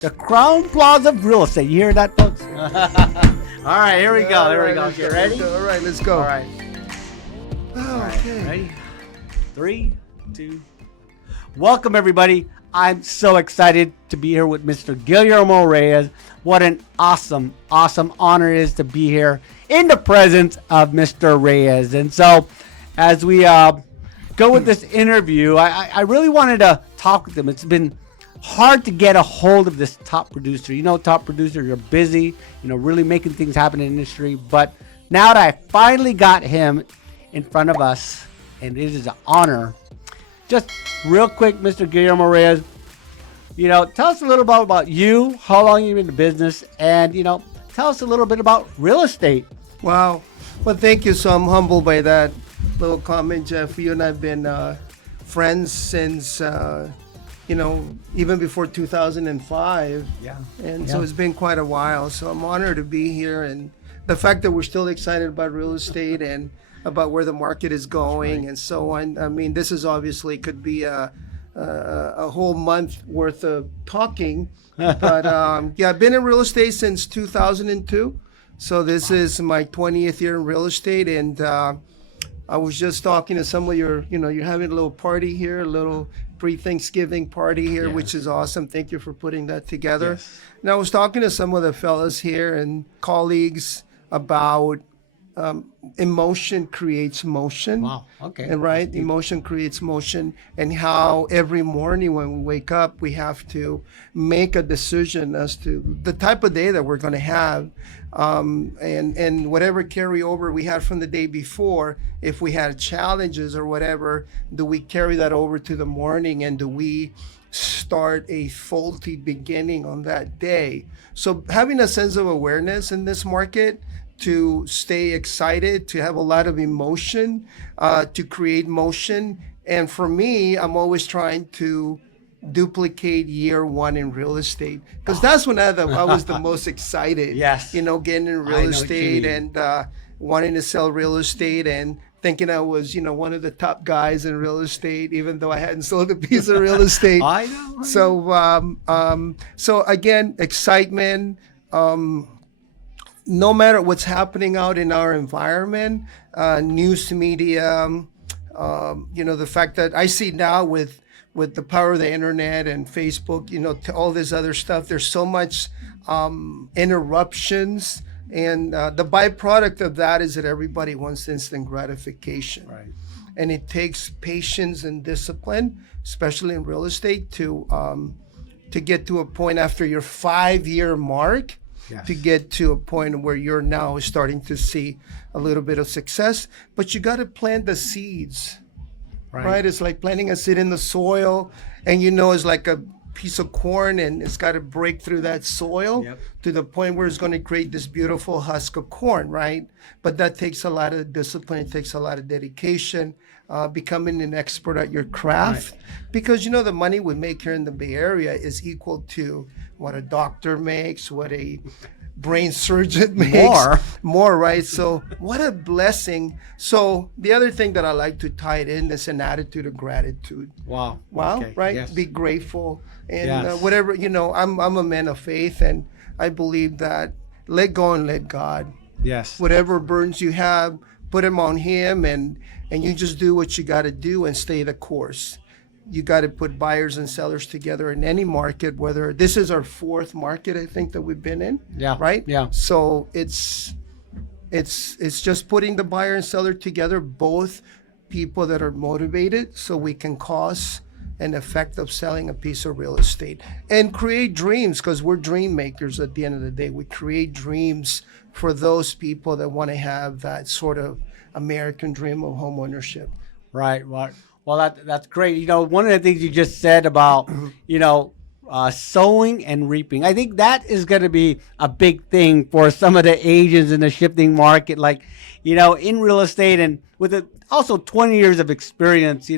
The Crown Plaza of Real Estate. You hear that, folks? All right, here we go. Here we go. Okay, ready? All right, let's go. All right. Okay. Ready? 3, 2. Welcome, everybody. I'm so excited to be here with Mr. Guillermo Reyes. What an awesome, awesome honor it is to be here in the presence of Mr. Reyes. And so, as we go with this interview, I really wanted to talk with him. It's been hard to get a hold of this top producer. You know, top producers are busy, really making things happen in the industry. But now that I finally got him in front of us, and it is an honor. Just real quick, Mr. Guillermo Reyes, tell us a little bit about you, how long you've been in the business, and, tell us a little bit about real estate. Wow. Well, thank you. So I'm humbled by that little comment, Jeff. You and I have been friends since, even before 2005. Yeah. So it's been quite a while. So I'm honored to be here. And the fact that we're still excited about real estate and about where the market is going and so on. I mean, this is obviously could be a whole month worth of talking. But I've been in real estate since 2002. So this is my 20th year in real estate. And I was just talking to some of you're having a little party here, a little pre-Thanksgiving party here, which is awesome. Thank you for putting that together. Yes. And I was talking to some of the fellas here and colleagues about emotion creates motion. Wow. Okay. And right, emotion creates motion, and how every morning when we wake up, we have to make a decision as to the type of day that we're going to have, and whatever carryover we had from the day before. If we had challenges or whatever, do we carry that over to the morning, and do we start a faulty beginning on that day? So having a sense of awareness in this market, to stay excited, to have a lot of emotion, to create motion. And for me, I'm always trying to duplicate year one in real estate, because that's when I was the most excited. Yes. Getting in real estate and wanting to sell real estate and thinking I was, one of the top guys in real estate, even though I hadn't sold a piece of real estate. I know. So again, excitement. No matter what's happening out in our environment, news media, the fact that I see now with the power of the internet and Facebook, to all this other stuff, there's so much interruptions. And the byproduct of that is that everybody wants instant gratification. Right. And it takes patience and discipline, especially in real estate, to get to a point after your 5-year mark. Yes. To get to a point where you're now starting to see a little bit of success. But you got to plant the seeds, right? It's like planting a seed in the soil, and it's like a piece of corn, and it's got to break through that soil to the point where it's going to create this beautiful husk of corn, right? But that takes a lot of discipline, it takes a lot of dedication, becoming an expert at your craft. Right. Because, the money we make here in the Bay Area is equal to what a doctor makes, what a brain surgeon makes. More, right? So what a blessing. So the other thing that I like to tie it in is an attitude of gratitude. Wow. Okay. Right? Yes. Be grateful. And Yes. whatever, I'm a man of faith, and I believe that let go and let God. Yes. Whatever burdens you have, put them on Him, and you just do what you got to do and stay the course. You got to put buyers and sellers together in any market, whether this is our 4th market, I think, that we've been in. Yeah. Right? Yeah. So it's just putting the buyer and seller together, both people that are motivated, so we can cause an effect of selling a piece of real estate and create dreams, because we're dream makers at the end of the day. We create dreams for those people that want to have that sort of American dream of home ownership. Right. Well, that's great. One of the things you just said about, sowing and reaping, I think that is going to be a big thing for some of the agents in the shifting market. Like, in real estate, and with also 20 years of experience,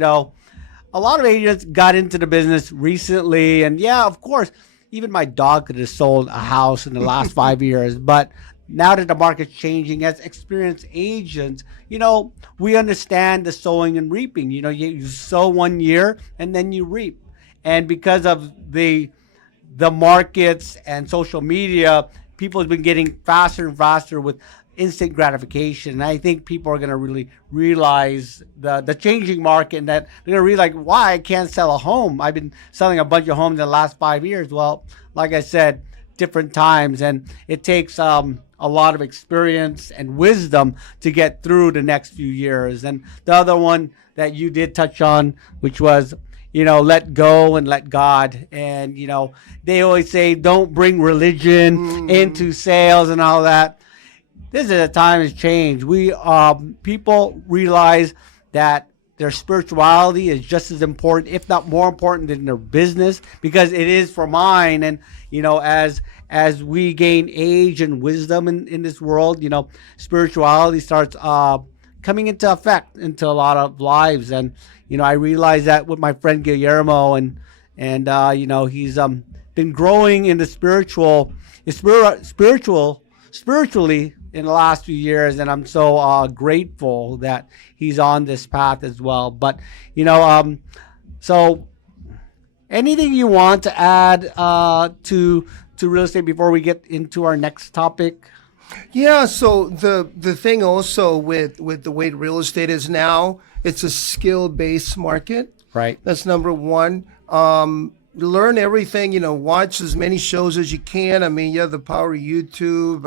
a lot of agents got into the business recently. And yeah, of course, even my dog could have sold a house in the last 5 years. But now that the market's changing, as experienced agents, we understand the sowing and reaping. You sow 1 year and then you reap. And because of the the markets and social media, people have been getting faster and faster with instant gratification. And I think people are going to really realize the changing market, and that they're going to realize why I can't sell a home. I've been selling a bunch of homes in the last 5 years. Well, like I said, different times, and it takes a lot of experience and wisdom to get through the next few years. And the other one that you did touch on, which was, let go and let God. And, they always say, don't bring religion into sales and all that. This is a time has changed. People realize that their spirituality is just as important, if not more important, than their business, because it is for mine. And, as we gain age and wisdom in this world, spirituality starts coming into effect into a lot of lives. And, I realized that with my friend Guillermo, and he's been growing in the spiritually in the last few years, and I'm so grateful that he's on this path as well. But so anything you want to add to real estate before we get into our next topic? Yeah, so the thing also with the way real estate is now, it's a skill-based market. Right. That's number one. Learn everything, watch as many shows as you can. I mean, you have the power of YouTube,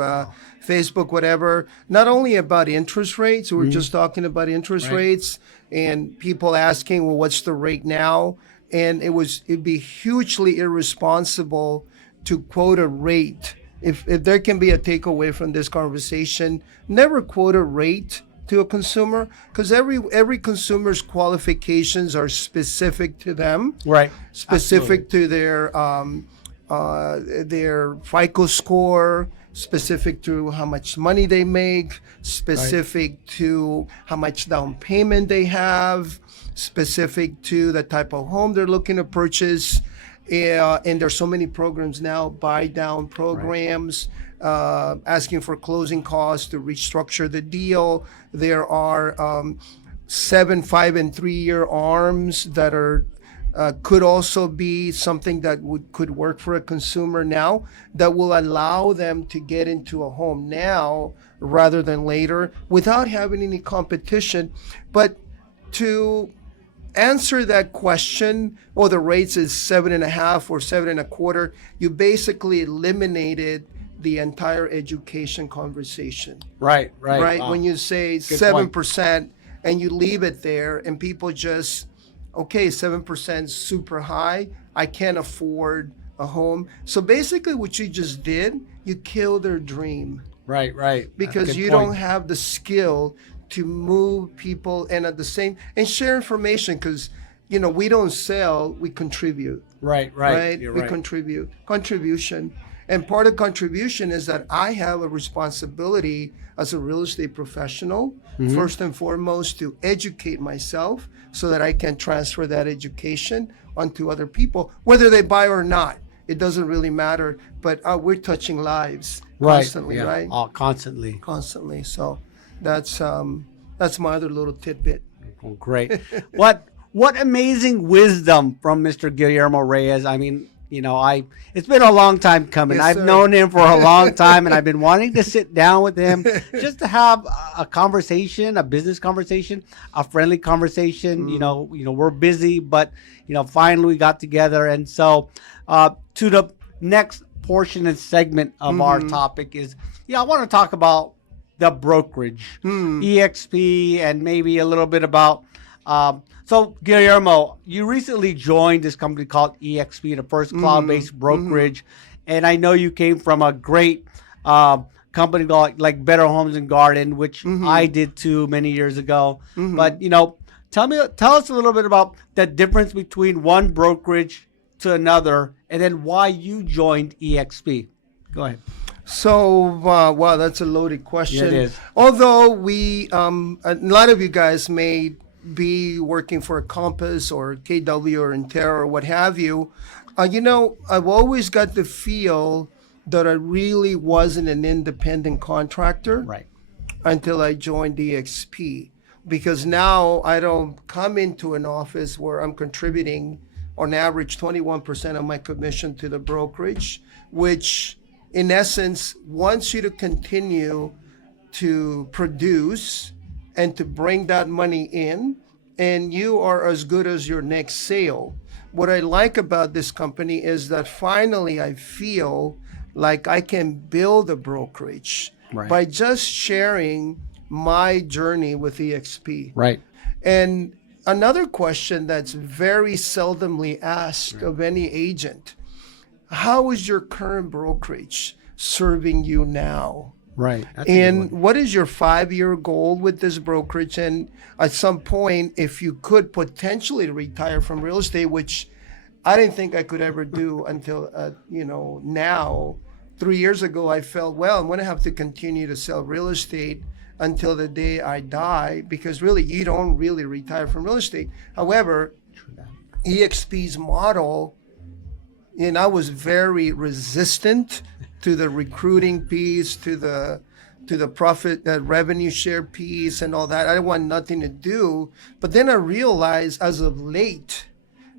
Facebook, whatever. Not only about interest rates, we're just talking about interest rates, and people asking, well, what's the rate now? And it'd be hugely irresponsible to quote a rate. If there can be a takeaway from this conversation, never quote a rate to a consumer, because every consumer's qualifications are specific to them, Right. specific to their FICO score, specific to how much money they make, specific to how much down payment they have, specific to the type of home they're looking to purchase. And there's so many programs now, buy down programs, asking for closing costs to restructure the deal. There are 7, 5, and 3-year ARMs that are could also be something that could work for a consumer now, that will allow them to get into a home now rather than later without having any competition. But to answer that question, the rates is 7.5 or 7.25, you basically eliminated the entire education conversation. Right. When you say 7% and you leave it there, and people just, okay, 7% super high, I can't afford a home. So basically what you just did, you killed their dream. Right. Because you don't have the skill to move people and and share information, because we don't sell, we contribute. Right. We contribute. Contribution. And part of contribution is that I have a responsibility as a real estate professional, first and foremost, to educate myself so that I can transfer that education onto other people, whether they buy or not. It doesn't really matter, but we're touching lives constantly, right? Constantly. So that's my other little tidbit. Oh, great. What amazing wisdom from Mr. Guillermo Reyes. I mean, it's been a long time coming. Yes, I've sir. known him for a long time, and I've been wanting to sit down with him just to have a conversation, a business conversation, a friendly conversation. We're busy, but finally we got together. And so to the next portion and segment of our topic is, I want to talk about the brokerage, EXP, and maybe a little bit about so Guillermo, you recently joined this company called EXP, the first cloud-based brokerage, and I know you came from a great company called like Better Homes and Garden, which I did too many years ago. But tell us a little bit about the difference between one brokerage to another, and then why you joined EXP. Go ahead. So, wow, that's a loaded question. Yeah, it is. Although a lot of you guys may be working for Compass or KW or Intera or what have you, I've always got the feel that I really wasn't an independent contractor until I joined EXP. Because now I don't come into an office where I'm contributing on average 21% of my commission to the brokerage, which in essence wants you to continue to produce and to bring that money in, and you are as good as your next sale. What I like about this company is that finally I feel like I can build a brokerage by just sharing my journey with EXP. Right. And another question that's very seldomly asked of any agent, how is your current brokerage serving you now? Right. And what is your 5-year goal with this brokerage? And at some point, if you could potentially retire from real estate, which I didn't think I could ever do until, now. 3 years ago, I felt, well, I'm going to have to continue to sell real estate until the day I die, because really, you don't really retire from real estate. However, EXP's model, and I was very resistant to the recruiting piece, to the profit revenue share piece and all that. I didn't want nothing to do. But then I realized as of late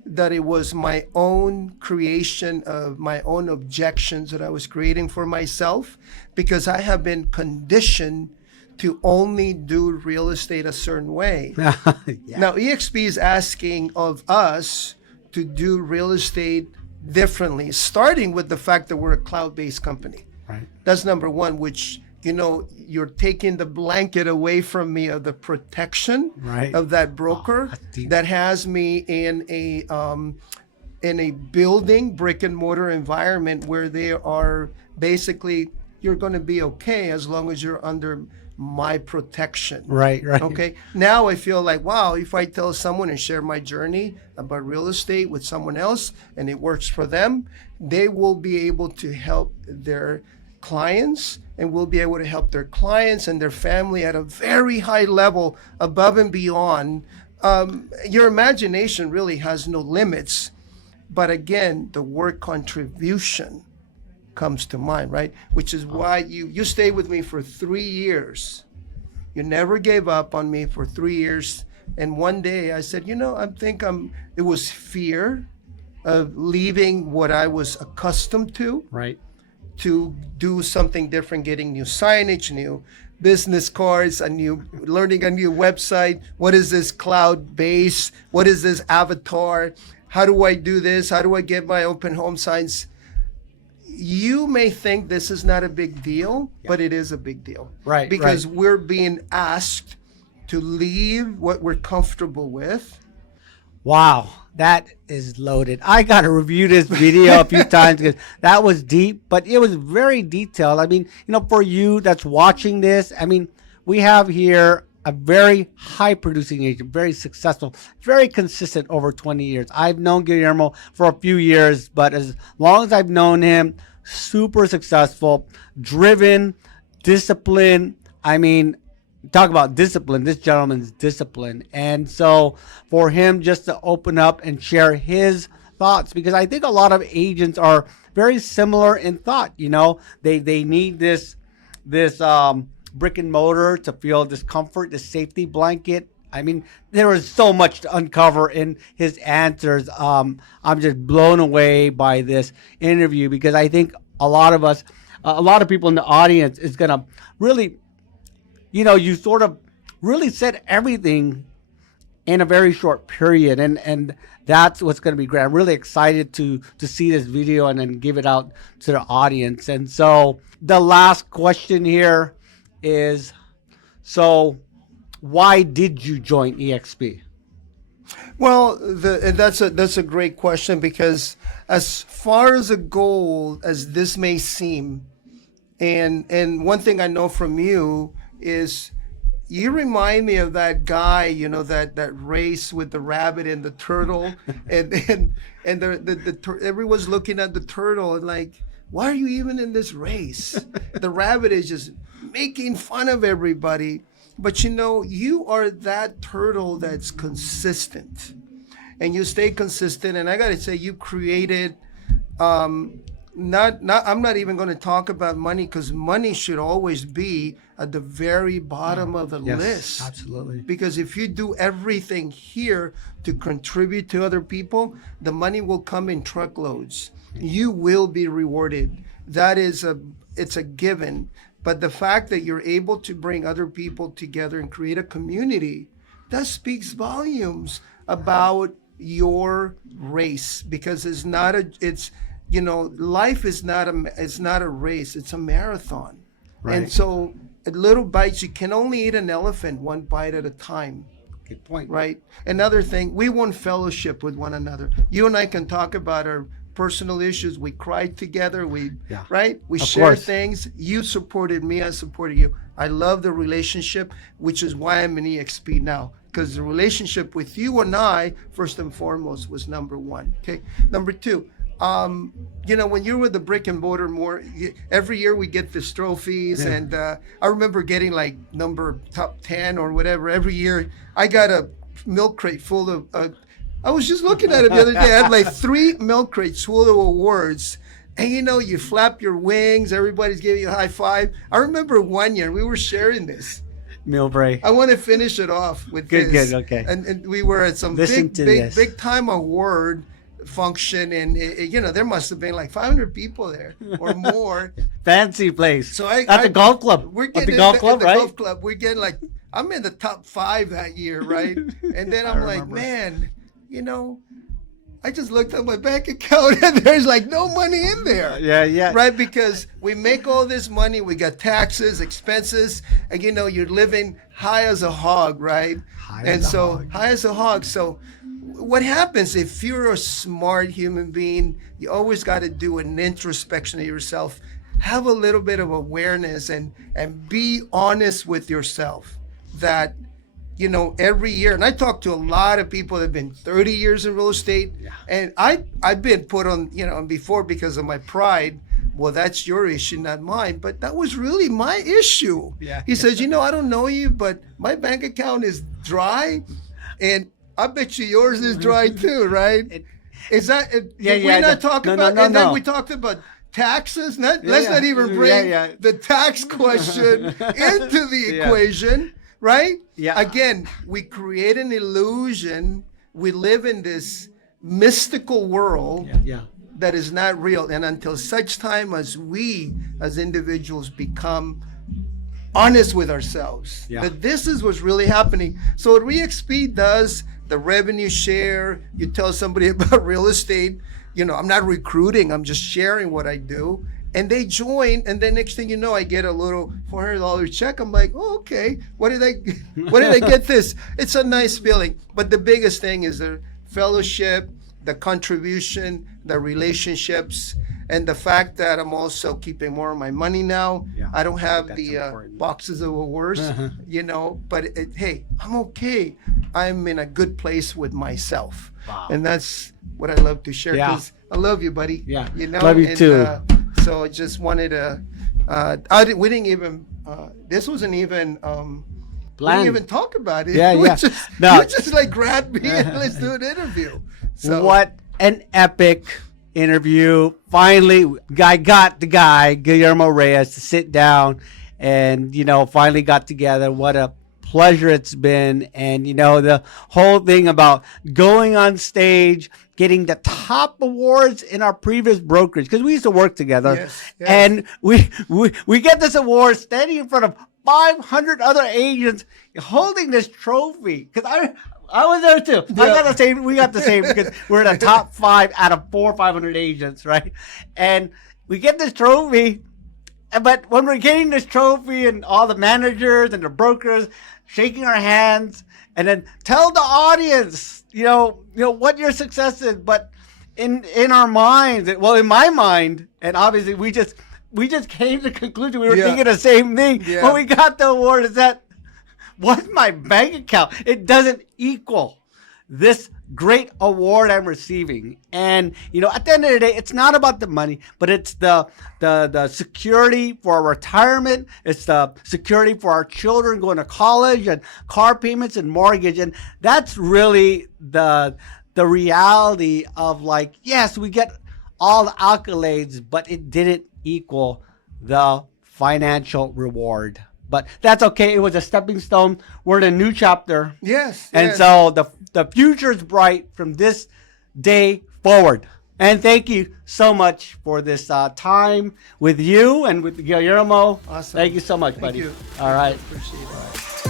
that it was my own creation of my own objections that I was creating for myself, because I have been conditioned to only do real estate a certain way. Now, EXP is asking of us to do real estate differently, starting with the fact that we're a cloud-based company. Right. That's number one, which, you're taking the blanket away from me of the protection of that broker that has me in a building brick and mortar environment where they are basically, you're going to be okay as long as you're under my protection. Right. Okay. Now I feel like, wow, if I tell someone and share my journey about real estate with someone else and it works for them, they will be able to help their clients, and will be able to help their clients and their family at a very high level, above and beyond. Your imagination really has no limits. But again, the word contribution comes to mind, right? Which is why you stayed with me for 3 years. You never gave up on me for 3 years. And one day I said, it was fear of leaving what I was accustomed to. Right. To do something different, getting new signage, new business cards, learning a new website. What is this cloud base? What is this avatar? How do I do this? How do I get my open home signs? You may think this is not a big deal, but it is a big deal. Right. Because we're being asked to leave what we're comfortable with. Wow, that is loaded. I got to review this video a few times because that was deep, but it was very detailed. I mean, for you that's watching this, we have here a very high producing agent, very successful, very consistent over 20 years. I've known Guillermo for a few years, but as long as I've known him, super successful, driven, disciplined. Talk about discipline. This gentleman's disciplined. And so for him just to open up and share his thoughts, because I think a lot of agents are very similar in thought. They need this brick and mortar to feel this comfort, this safety blanket. There was so much to uncover in his answers. I'm just blown away by this interview, because I think a lot of us, a lot of people in the audience is going to really, you sort of really said everything in a very short period. And that's what's going to be great. I'm really excited to see this video and then give it out to the audience. And so the last question here is, so why did you join EXP? Well, that's a great question, because as far as a goal as this may seem, and one thing I know from you is you remind me of that guy, that race with the rabbit and the turtle, and everyone's looking at the turtle and like, why are you even in this race? The rabbit is just making fun of everybody. But you are that turtle that's consistent, and you stay consistent. And I got to say, you created I'm not even going to talk about money, because money should always be at the very bottom of the list. Absolutely. Because if you do everything here to contribute to other people, the money will come in truckloads. You will be rewarded. It's a given. But the fact that you're able to bring other people together and create a community, that speaks volumes about your race, because life is not a race, it's a marathon. Right. And so little bites, you can only eat an elephant one bite at a time. Good point. Right. Another thing, we want fellowship with one another. You and I can talk about our personal issues. We cried together. Right? We share things. You supported me. I supported you. I love the relationship, which is why I'm in EXP now. Because the relationship with you and I, first and foremost, was number one. Okay. Number two, when you're with the brick and mortar more, every year we get these trophies, and I remember getting like number top 10 or whatever every year. I got a milk crate full of, I was just looking at it the other day. I had like 3 milk crates full of awards. And you flap your wings, everybody's giving you a high five. I remember one year we were sharing this. Milbray. I want to finish it off with this. Good, okay. And we were at some big time award function, and there must have been like 500 people there or more. Fancy place. So at the golf club. We're getting at the golf club, right? Golf club. We're getting like, I'm in the top 5 that year, right? And then I'm like, man, I just looked at my bank account and there's like no money in there. Yeah. Right? Because we make all this money, we got taxes, expenses, and you're living high as a hog, right? High as a hog. So what happens if you're a smart human being, you always got to do an introspection of yourself, have a little bit of awareness, and be honest with yourself that every year, and I talk to a lot of people that have been 30 years in real estate, and I've been put on, before because of my pride. Well, that's your issue, not mine. But that was really my issue. Yeah. He says, I don't know you, but my bank account is dry, and I bet you yours is dry too, right? Is that? We're not talking about. No, and then we talked about taxes. Let's not even bring the tax question into the equation. Right? Yeah. Again, we create an illusion. We live in this mystical world that is not real. And until such time as we, as individuals, become honest with ourselves, that this is what's really happening. So what EXP does, the revenue share, you tell somebody about real estate, I'm not recruiting, I'm just sharing what I do. And they join, and then next thing you know, I get a little $400 check. I'm like, oh, okay. What did I get this? It's a nice feeling. But the biggest thing is the fellowship, the contribution, the relationships, and the fact that I'm also keeping more of my money now. Yeah, I don't have the boxes of awards, but hey, I'm okay. I'm in a good place with myself. Wow. And that's what I love to share, because I love you, buddy. Yeah, love you too. So I just wanted to, we didn't even, this wasn't even, we didn't even talk about it. You just like grabbed me and let's do an interview. So what an epic interview. Finally, I got the guy, Guillermo Reyes, to sit down and, finally got together. What a pleasure it's been. And, the whole thing about going on stage, getting the top awards in our previous brokerage, because we used to work together. Yes. And we get this award standing in front of 500 other agents holding this trophy. Because I was there too. We got the same because we're in the top 5 out of 400 or 500 agents, right? And we get this trophy. But when we're getting this trophy and all the managers and the brokers shaking our hands, and then tell the audience, what your success is. But in our minds, in my mind, and obviously we just came to the conclusion we were thinking the same thing when we got the award. Is that what's my bank account? It doesn't equal this great award I'm receiving. And at the end of the day, it's not about the money, but it's the security for our retirement. It's the security for our children going to college, and car payments and mortgage. And that's really the reality of, like, yes, we get all the accolades, but it didn't equal the financial reward. But that's okay. It was a stepping stone. We're in a new chapter. Yes. And yes. so the future is bright from this day forward. And thank you so much for this time with you and with Guillermo. Awesome. Thank you so much, buddy. Thank you. All right. Appreciate it.